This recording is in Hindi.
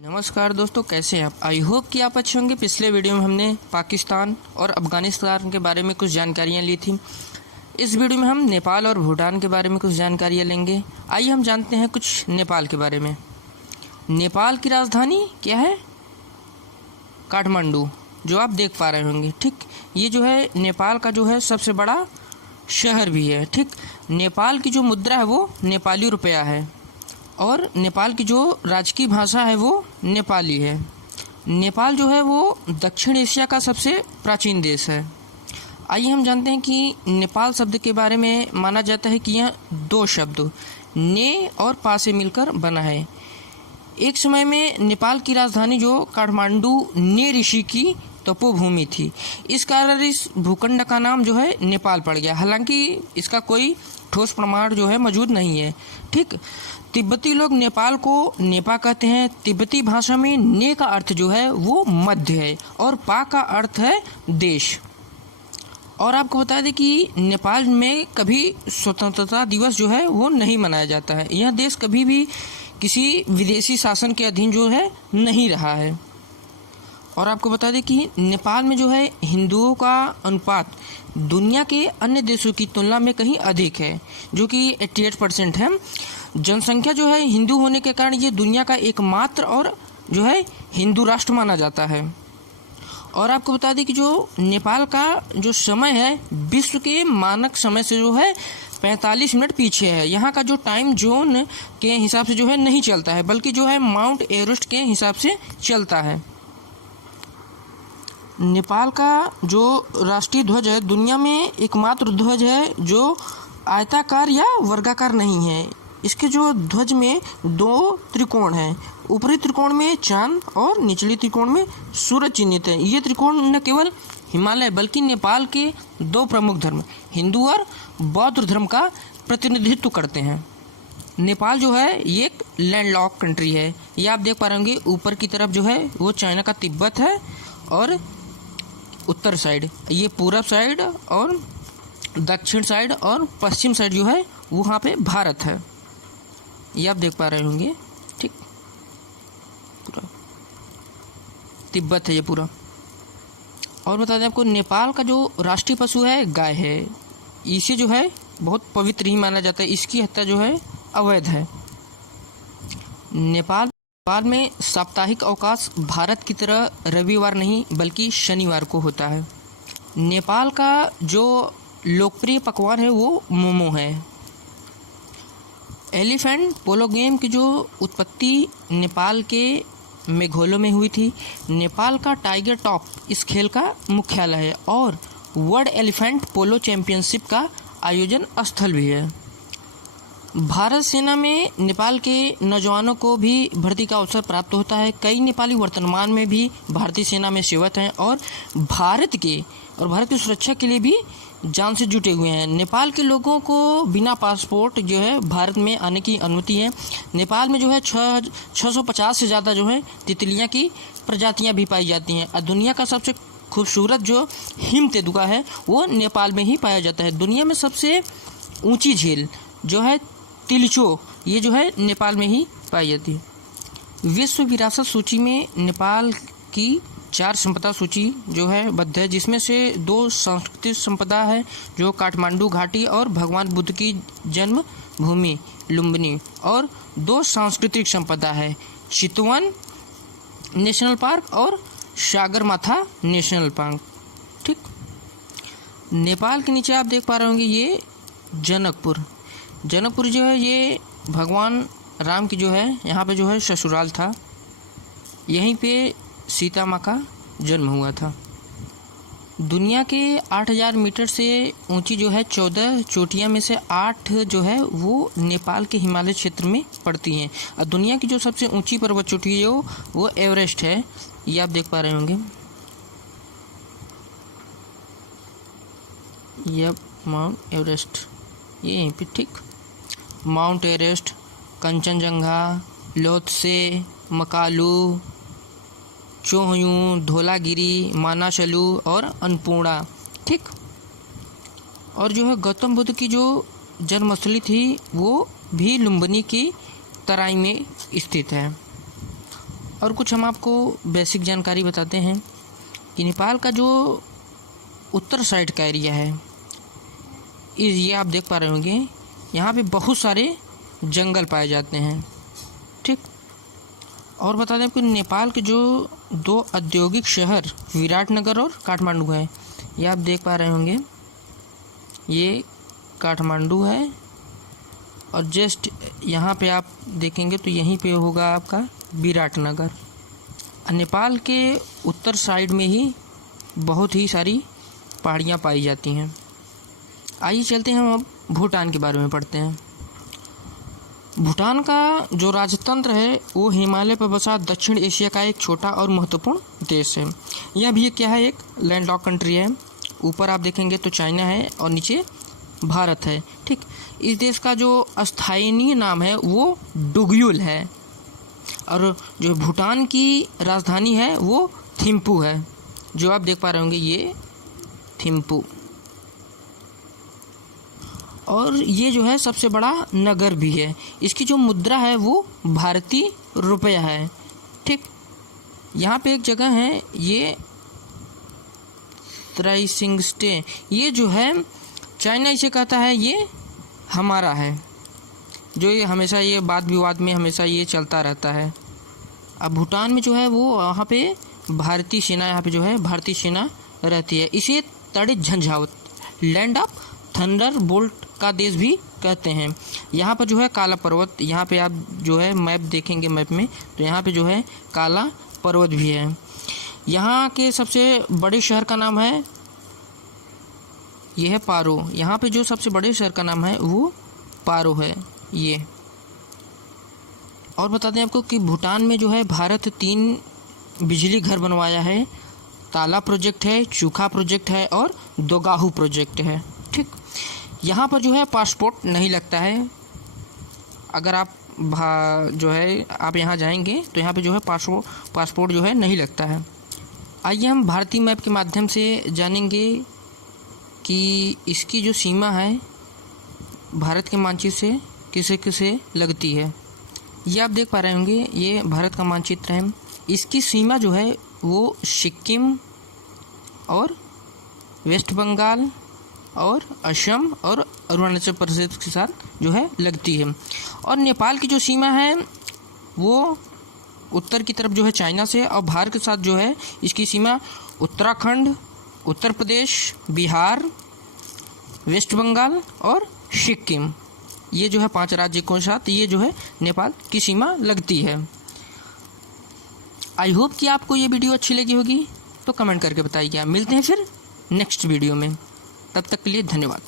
नमस्कार दोस्तों, कैसे हैं आप। आई होप कि आप अच्छे होंगे। पिछले वीडियो में हमने पाकिस्तान और अफगानिस्तान के बारे में कुछ जानकारियां ली थी। इस वीडियो में हम नेपाल और भूटान के बारे में कुछ जानकारियां लेंगे। आइए हम जानते हैं कुछ नेपाल के बारे में। नेपाल की राजधानी क्या है? काठमांडू, जो आप देख पा रहे होंगे। ठीक, ये जो है नेपाल का जो है सबसे बड़ा शहर भी है। ठीक, नेपाल की जो मुद्रा है वो नेपाली रुपया है और नेपाल की जो राजकीय भाषा है वो नेपाली है। नेपाल जो है वो दक्षिण एशिया का सबसे प्राचीन देश है। आइए हम जानते हैं कि नेपाल शब्द के बारे में माना जाता है कि यह दो शब्द ने और पा से मिलकर बना है। एक समय में नेपाल की राजधानी जो काठमांडू ने ऋषि की तपोभूमि थी, इस कारण इस भूखंड का नाम जो है नेपाल पड़ गया। हालांकि इसका कोई ठोस प्रमाण जो है मौजूद नहीं है। ठीक, तिब्बती लोग नेपाल को नेपा कहते हैं। तिब्बती भाषा में ने का अर्थ जो है वो मध्य है और पा का अर्थ है देश। और आपको बता दें कि नेपाल में कभी स्वतंत्रता दिवस जो है वो नहीं मनाया जाता है। यह देश कभी भी किसी विदेशी शासन के अधीन जो है नहीं रहा है। और आपको बता दें कि नेपाल में जो है हिंदुओं का अनुपात दुनिया के अन्य देशों की तुलना में कहीं अधिक है, जो कि 88% है। जनसंख्या जो है हिंदू होने के कारण ये दुनिया का एकमात्र और जो है हिंदू राष्ट्र माना जाता है। और आपको बता दें कि जो नेपाल का जो समय है विश्व के मानक समय से जो है 45 मिनट पीछे है। यहाँ का जो टाइम जोन के हिसाब से जो है नहीं चलता है, बल्कि जो है माउंट एवरेस्ट के हिसाब से चलता है। नेपाल का जो राष्ट्रीय ध्वज है दुनिया में एकमात्र ध्वज है जो आयताकार या वर्गाकार नहीं है। इसके जो ध्वज में दो त्रिकोण हैं। ऊपरी त्रिकोण में चांद और निचली त्रिकोण में सूरज चिन्हित है। ये त्रिकोण न केवल हिमालय बल्कि नेपाल के दो प्रमुख धर्म हिंदू और बौद्ध धर्म का प्रतिनिधित्व करते हैं। नेपाल जो है ये एक लैंडलॉक कंट्री है। ये आप देख पा रहे होंगे ऊपर की तरफ जो है वो चाइना का तिब्बत है और उत्तर साइड ये पूरब साइड और दक्षिण साइड और पश्चिम साइड जो है वहाँ पे भारत है। ये आप देख पा रहे होंगे। ठीक, पूरा तिब्बत है ये पूरा। और बता दें आपको नेपाल का जो राष्ट्रीय पशु है गाय है। इसे जो है बहुत पवित्र ही माना जाता है। इसकी हत्या जो है अवैध है। नेपाल में साप्ताहिक अवकाश भारत की तरह रविवार नहीं बल्कि शनिवार को होता है। नेपाल का जो लोकप्रिय पकवान है वो मोमो है। एलिफेंट पोलो गेम की जो उत्पत्ति नेपाल के मेघोलो में हुई थी। नेपाल का टाइगर टॉप इस खेल का मुख्यालय है और वर्ल्ड एलिफेंट पोलो चैंपियनशिप का आयोजन स्थल भी है। भारत सेना में नेपाल के नौजवानों को भी भर्ती का अवसर प्राप्त होता है। कई नेपाली वर्तमान में भी भारतीय सेना में सेवारत हैं और भारत की सुरक्षा के लिए भी जान से जुटे हुए हैं। नेपाल के लोगों को बिना पासपोर्ट जो है भारत में आने की अनुमति है। नेपाल में जो है 650 से ज़्यादा जो है तितलियां की प्रजातियां भी पाई जाती हैं। और दुनिया का सबसे खूबसूरत जो हिम तेंदुआ है वो नेपाल में ही पाया जाता है। दुनिया में सबसे ऊंची झील जो है तिलचो, ये जो है नेपाल में ही पाई जाती है। विश्व विरासत सूची में नेपाल की 4 संपदा सूची जो है बद्ध है, जिसमें से 2 सांस्कृतिक संपदा है जो काठमांडू घाटी और भगवान बुद्ध की जन्म भूमि लुम्बिनी, और 2 सांस्कृतिक संपदा है चितवन नेशनल पार्क और सागरमाथा नेशनल पार्क। ठीक, नेपाल के नीचे आप देख पा रहे होंगे ये जनकपुर जो है ये भगवान राम की जो है यहाँ पे जो है ससुराल था। यहीं पे सीता माँ का जन्म हुआ था। दुनिया के 8000 मीटर से ऊंची जो है 14 चोटियाँ में से 8 जो है वो नेपाल के हिमालय क्षेत्र में पड़ती हैं। और दुनिया की जो सबसे ऊंची पर्वत चोटी है वो एवरेस्ट है। ये आप देख पा रहे होंगे। यह माउंट एवरेस्ट ये यहीं पे। ठीक, माउंट एवरेस्ट, कंचनजंगा, लोत्से, मकालू, चोहयूं, धौलागिरी, मानासलू और अन्नपूर्णा। ठीक, और जो है गौतम बुद्ध की जो जन्मस्थली थी वो भी लुम्बिनी की तराई में स्थित है। और कुछ हम आपको बेसिक जानकारी बताते हैं कि नेपाल का जो उत्तर साइड का एरिया है, ये आप देख पा रहे होंगे, यहाँ पे बहुत सारे जंगल पाए जाते हैं। ठीक, और बता दें आपको नेपाल के जो 2 औद्योगिक शहर विराटनगर और काठमांडू है, ये आप देख पा रहे होंगे, ये काठमांडू है और जस्ट यहाँ पे आप देखेंगे तो यहीं पे होगा आपका विराटनगर। नेपाल के उत्तर साइड में ही बहुत ही सारी पहाड़ियाँ पाई जाती हैं। आइए चलते हैं हम अब भूटान के बारे में पढ़ते हैं। भूटान का जो राजतंत्र है वो हिमालय पर बसा दक्षिण एशिया का एक छोटा और महत्वपूर्ण देश है। यह भी क्या है, एक लैंडलॉक कंट्री है। ऊपर आप देखेंगे तो चाइना है और नीचे भारत है। ठीक, इस देश का जो स्थानीय नाम है वो डुग्युल है और जो भूटान की राजधानी है वो थिम्पू है, जो आप देख पा रहे होंगे, ये थिम्पू। और ये जो है सबसे बड़ा नगर भी है। इसकी जो मुद्रा है वो भारतीय रुपया है। ठीक, यहाँ पे एक जगह है, ये त्राइसिंगस्टे, ये जो है चाइना इसे कहता है ये हमारा है, जो ये हमेशा ये वाद विवाद में हमेशा ये चलता रहता है। अब भूटान में जो है वो वहाँ पे भारतीय सेना, यहाँ पे जो है भारतीय सेना रहती है। इसे तड़े झंझावत, लैंड ऑफ थंडर बोल्ट का देश भी कहते हैं। यहाँ पर जो है काला पर्वत, यहाँ पे आप जो है मैप देखेंगे, मैप में तो यहाँ पे जो है काला पर्वत भी है। यहाँ के सबसे बड़े शहर का नाम है, ये है पारो। यहाँ पे जो सबसे बड़े शहर का नाम है वो पारो है ये। और बता दें आपको कि भूटान में जो है भारत 3 बिजली घर बनवाया है। ताला प्रोजेक्ट है, चूखा प्रोजेक्ट है और दोगाहू प्रोजेक्ट है। ठीक, यहाँ पर जो है पासपोर्ट नहीं लगता है। अगर आप जो है आप यहाँ जाएंगे तो यहाँ पे जो है पासपोर्ट जो है नहीं लगता है। आइए हम भारतीय मैप के माध्यम से जानेंगे कि इसकी जो सीमा है भारत के मानचित्र से किसे किसे लगती है। ये आप देख पा रहे होंगे, ये भारत का मानचित्र है। इसकी सीमा जो है वो सिक्किम और वेस्ट बंगाल और असम और अरुणाचल प्रदेश के साथ जो है लगती है। और नेपाल की जो सीमा है वो उत्तर की तरफ जो है चाइना से, और भारत के साथ जो है इसकी सीमा उत्तराखंड, उत्तर प्रदेश, बिहार, वेस्ट बंगाल और सिक्किम, ये जो है 5 राज्यों के साथ ये जो है नेपाल की सीमा लगती है। आई होप कि आपको ये वीडियो अच्छी लगी होगी, तो कमेंट करके बताइए। मिलते हैं फिर नेक्स्ट वीडियो में, तब तक के लिए धन्यवाद।